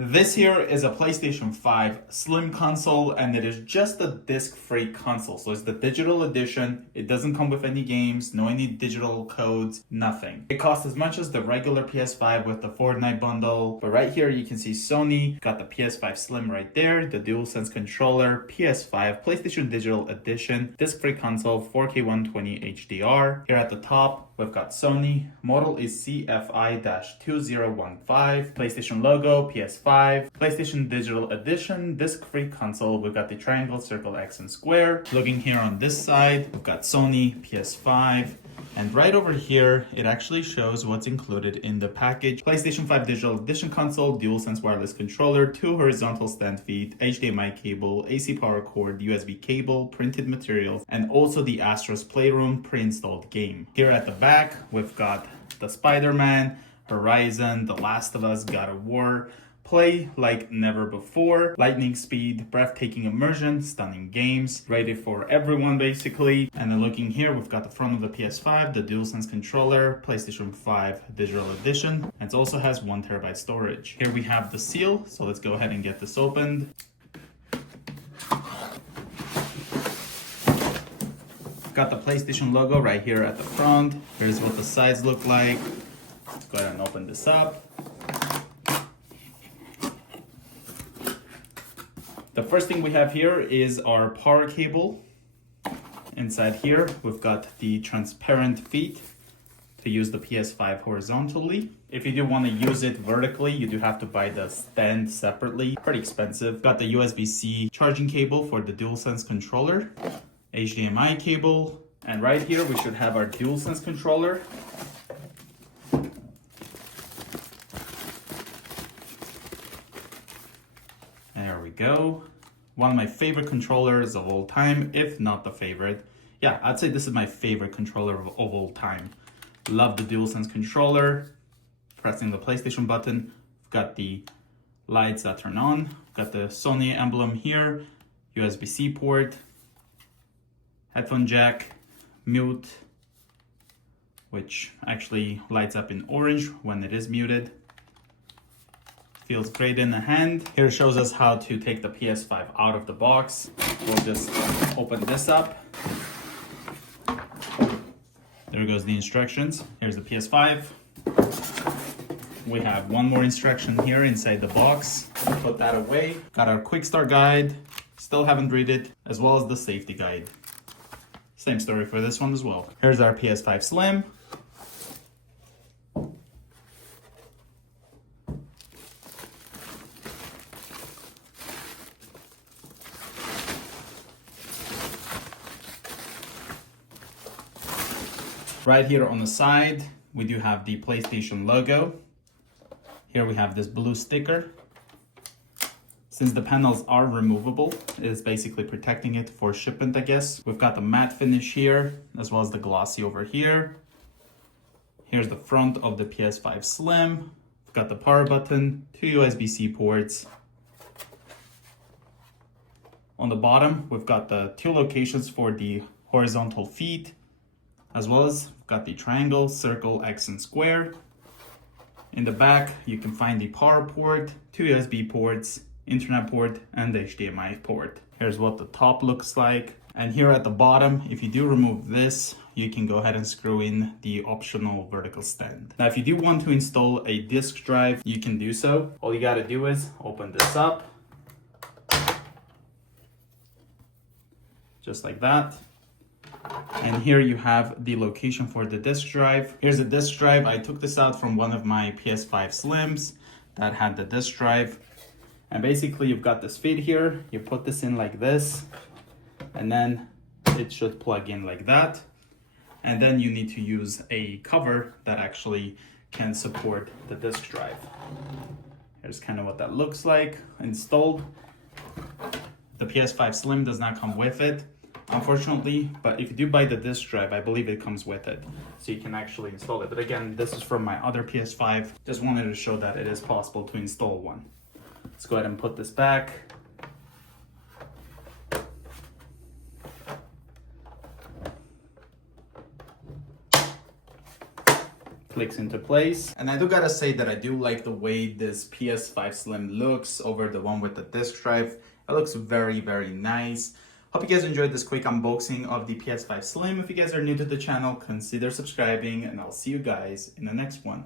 This here is a PlayStation 5 Slim console, and it is just a disc-free console. So it's the digital edition. It doesn't come with any games, no any digital codes, nothing. It costs as much as the regular PS5 with the Fortnite bundle. But right here you can see Sony got the PS5 Slim right there, the DualSense controller, PS5, PlayStation Digital Edition, disc-free console, 4K 120 HDR. Here at the top, we've got Sony. Model is CFI-2015. PlayStation logo, PS5. PlayStation Digital Edition, disc-free console. We've got the triangle, circle, X, and square. Looking here on this side, we've got Sony, PS5. And right over here, it actually shows what's included in the package. PlayStation 5 Digital Edition console, DualSense wireless controller, 2 horizontal stand feet, HDMI cable, AC power cord, USB cable, printed materials, and also the Astro's Playroom pre-installed game. Here at the back, we've got the Spider-Man, Horizon, The Last of Us, God of War. Play like never before, lightning speed, breathtaking immersion, stunning games, rated for everyone basically. And then looking here, we've got the front of the PS5, the DualSense controller, PlayStation 5 Digital Edition, and it also has 1 TB storage. Here we have the seal, so let's go ahead and get this opened. Got the PlayStation logo right here at the front. Here's what the sides look like. Let's go ahead and open this up. The first thing we have here is our power cable. Inside here, we've got the transparent feet to use the PS5 horizontally. If you do want to use it vertically, you do have to buy the stand separately. Pretty expensive. Got the USB-C charging cable for the DualSense controller, HDMI cable, and right here we should have our DualSense controller. There we go. One of my favorite controllers of all time, if not the favorite. Yeah, I'd say this is my favorite controller of all time. Love the DualSense controller. Pressing the PlayStation button, we've got the lights that turn on. We've got the Sony emblem here, USB-C port, headphone jack, mute, which actually lights up in orange when it is muted. Feels great in the hand. Here shows us how to take the PS5 out of the box. We'll just open this up. There goes the instructions. Here's the PS5. We have one more instruction here inside the box. Put that away. Got our quick start guide. Still haven't read it, as well as the safety guide. Same story for this one as well. Here's our PS5 Slim. Right here on the side, we do have the PlayStation logo. Here we have this blue sticker. Since the panels are removable, it is basically protecting it for shipment, I guess. We've got the matte finish here, as well as the glossy over here. Here's the front of the PS5 Slim. We've got the power button, 2 USB-C ports. On the bottom, we've got the 2 locations for the horizontal feet, as well as we've got the triangle, circle, X, and square. In the back, you can find the power port, 2 USB ports, internet port, and the HDMI port. Here's what the top looks like. And here at the bottom, if you do remove this, you can go ahead and screw in the optional vertical stand. Now, if you do want to install a disk drive, you can do so. All you gotta do is open this up. Just like that. And here you have the location for the disk drive. Here's the disk drive. I took this out from one of my PS5 Slims that had the disk drive. And basically you've got this feed here. You put this in like this, and then it should plug in like that. And then you need to use a cover that actually can support the disk drive. Here's kind of what that looks like installed. The PS5 Slim does not come with it, unfortunately, but if you do buy the disk drive, I believe it comes with it, so you can actually install it. But again, this is from my other PS5. Just wanted to show that it is possible to install one. Let's go ahead and put this back. clicks into place. And I do gotta say that I do like the way this PS5 Slim looks over the one with the disk drive. It looks very, very nice. Hope you guys enjoyed this quick unboxing of the PS5 Slim. If you guys are new to the channel, consider subscribing, and I'll see you guys in the next one.